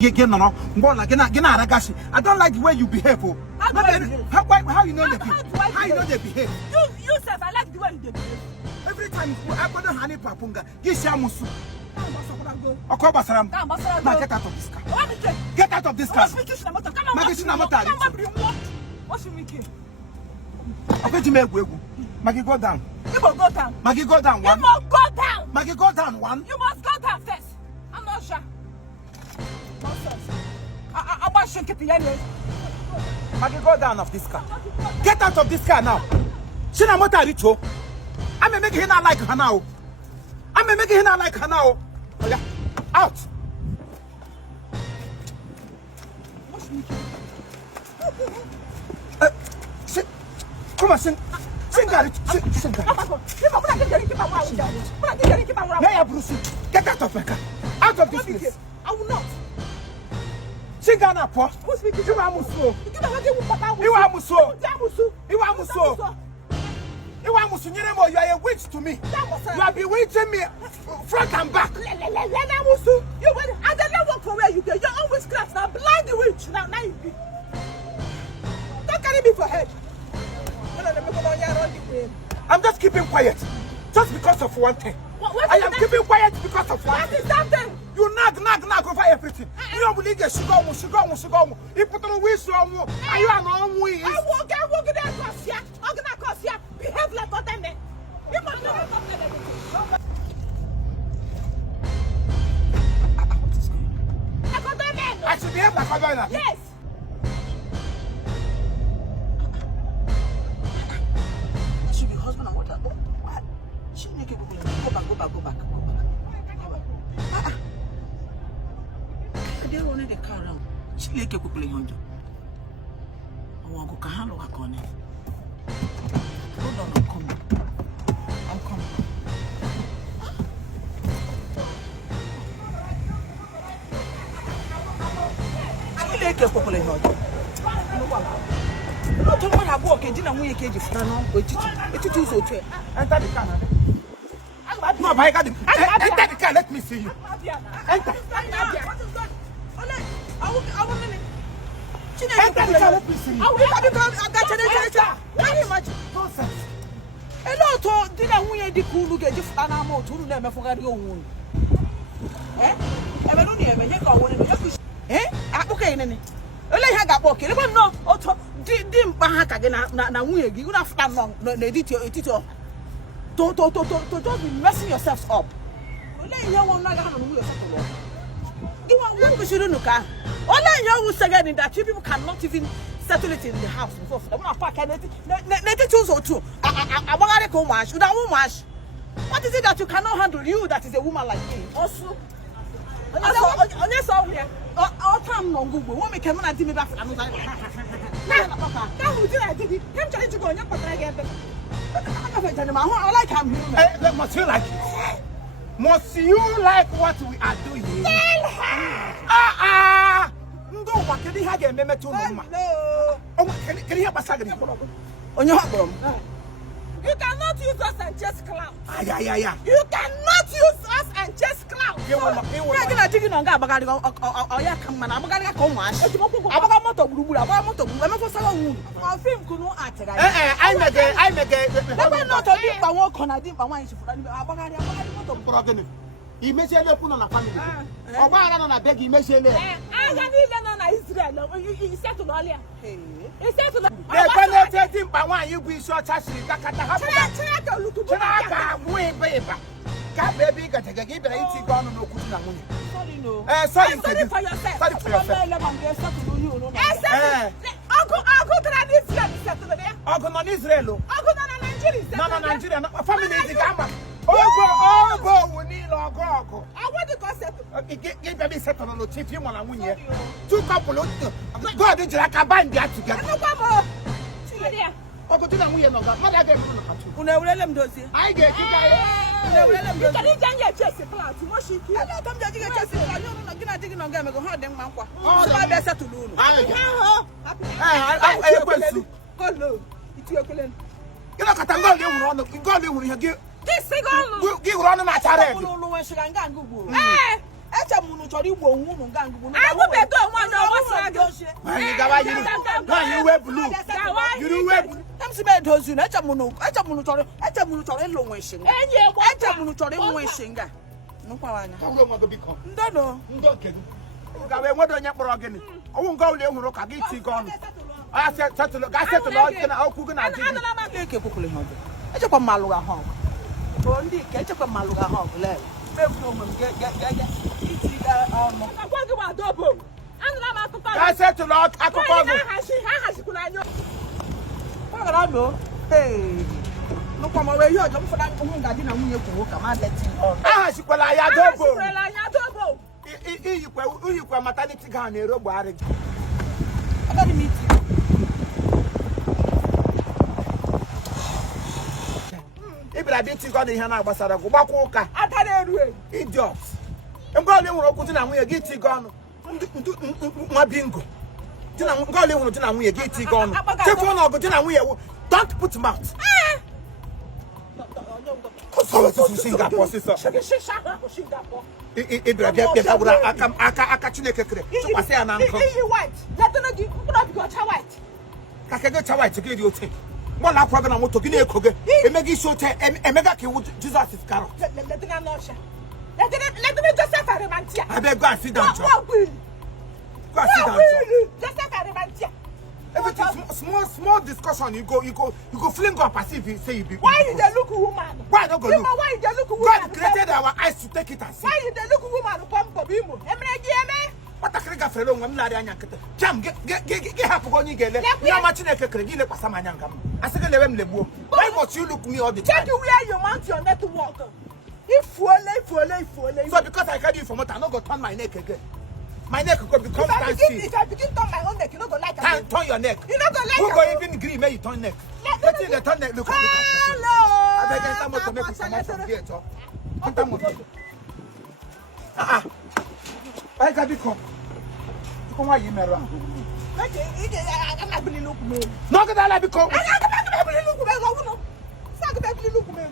no. I don't like the way you behave. How you know they behave? How you know they behave? You self, I like the way you behave. Every time I go to honey papunga, get out of this car. Get out of this car. What's your making? Maggi, go down. You must go down. Maggi, go down. You must go down. Maggi, go down. One. You must go down first. I'm not sure. I'm not sure. Maggi, go down of this car. Get out of this car now. Shina mota richo. I'm making her not like her now. I'm making her not like her now. Oh yeah. Out. Come on, sing. Sing that. Sing that. Get out of my car. Out of this place. I will not. Sing that now, Paul. Who's speaking? You are Muso. You are Muso. You are Muso. You are Muso. You are a witch to me. You have been witching me front and back. You went. I don't work for where you go. You're always class now. Blind the witch. Now you be. Don't carry me for head. I'm just keeping quiet. Just because of one thing. I am keeping quiet because of one thing. You nag over everything. You don't believe that she go. You put on a whistle on you. Are you an own way? I walk there across here. I'm gonna cross here. Behave like a damn. You must know what I should behave like a damn. Yes. Go back. I don't want the car around. She like a couple of hundred. I want to go handle her corner. Hold on, I'm coming. She like a couple of hundred. No, don't want to walk and dinner when you cage for no. It's too so. Enter the car. No, but I got him. Enter the car. Let me see you. Enter. Enter the car. Let me see you. Nonsense. Hello, to dinner when you cool get you an amount to them for your wound. Eh? I don't know. Eh? Okay, Nenny. I got walking. No, Otto, dim back again. Now, we you have done long. No, editor. To just be messing yourselves up. Only you won't know how to move yourself. You want to should look at. Only you will say that you people cannot even settle it in the house before. I'm not packing it. Let it also too. I want to go mash. What is it that you cannot handle? You that is a woman like me. Also, all time no Google. What make him not give me back? I'm not. Now who did I did it? Him trying to go on your again. I like him. Must you like it? Must you like what we are doing? Tell her. No, what can you have a meme to Mama? No. Oh, can you have a second? On your home. You cannot use us and just clown. Yeah. You cannot use us and just clown. You will not taking on Gabagari or Yakaman. I'm going to come. I'm going to group. I'm going to film. Could not act. I'm not a bit. I won't connect him. I want you to. He may say, put on a family. Or why on a beg, he may say, I don't on Israel. He said to Lolia. He said to the why you be so touchy. Cat baby got a give it 80 gone no good. Sorry for yourself. Sorry for yourself. I'll go to Israel. I'll go to Israel. I'll go to Nigeria. No, Nigeria. Family is the gamma. Oh, we need a go. I want to go settle. Get baby settle on the chief. You want to win here. Two couple of God did like a band that together. I go to the way no God. Mother gave you no I get you guys. You can get your chest plan. What she do? I know come there to get chest. I know not taking on game go hard them man kwa. Oh, so I better to do. Happy. I question. God no. It's your calling. You know Katanga you run God you give. This single give run my child. No when should I go. Eh. eche munu chori Igbo unu nga ngbu. Agbo beto nwa no wasa do she. Why gawa you wear blue? You wear blue. Tam si be dozu na eche munu chori lo nweshin. Eche munu chori nweshin ga. Nukwa wanya. Tawo mo go biko. Ndono. Ndo kedu. Gawe nwodo nya kporo gini. Owu nga ule huru ka gi ti gonu. Aya settle na okwu gị na ji. Ana ma ke kwukule hodo. Eche kwa malu ga ho. O ndi ke eche kwa malu ga ho le. Mefu mo ge iti ga ọmọ. Akwa gị ma dobo. Ana ma akụkọ. Ga settle akụkọ gị. Ha hashi kuna anyo. Pagara no. Hey. Nukwa mo we yo jo mfada ohun ga di na nwunye kwo ka ma let him on. Aha sikwala ya dobo. Sikwala ya dobo. Iyikwe maternity gown na erogbo arị. Agadi meeting. Ibra dị tigọ na ihe na-agbasara gụ gbakwa ụka. Aka na-eru eru. Idiot. Mgbe ole nwere okwu dị na nwunye gị tigọ ọnụ. Nwa bingo. Mgbe ole nwere dị na nwunye gị tigọ ọnụ. Chefu ọnụ ọgụ dị na nwunye wu. Don't put mouth. Singapore sister. Ibra bịa bụrụ aka Chineke kere. Tụkwasị ya na nkụ. Iyi white. Letana gị mkpụrụ obi gị ọcha white. Ka kege cha white gị dị ote. Mgbe na akwa gị na moto gị na-eko gị. Emega isi ote emega ka iwu Jesus is carrot. Letana n'ọcha. Letana Joseph Arimantia. I beg go and sit down. Go and sit down. Joseph Arimantia. Everything small discussion you go fling up as if you say you be. Why you dey look woman? Why don't go look? Why you dey look woman? God created our eyes to take it and see. Why you dey look woman come to Imo? Emre eme. What a krega felo ngam la anya nkete. Jam ge hapu go nyi gele. Ni ma Chineke kere gi le kwasa manya ngam. Asege lewe mlebuo. Why must you look me all the time? Check where you mount your network. If ole. So because I carry you from motor, I no go turn my neck again. My neck go become fancy. If I begin turn my own neck, you no go like it. Turn your neck. You no go like who go even green make you turn neck? Let me turn neck. Look at hello. I beg enter motor make you come out from here, talk. Enter motor. I got it come. Come why you marry? I believe look me. No get that become. I believe look me. Go no. Say I believe look me.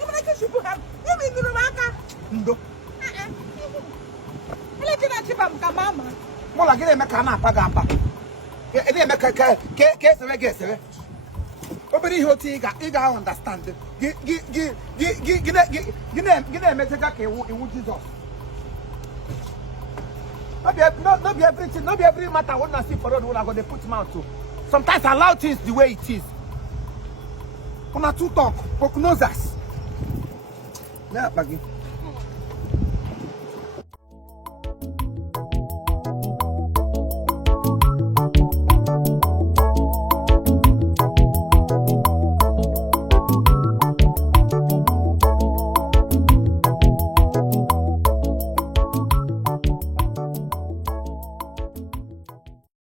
You make you should have. You mean you maka? Ndo. Mama. Mola gele meka na apa ga apa. E dey meka ke sebe. Obere hoti ga understand. Gine meteka ke iwu Jesus. No be everything, no be every matter when I see for road when I go dey put mouth to. Sometimes allow things the way it is. Una too talk, prognosers. Na apa gi.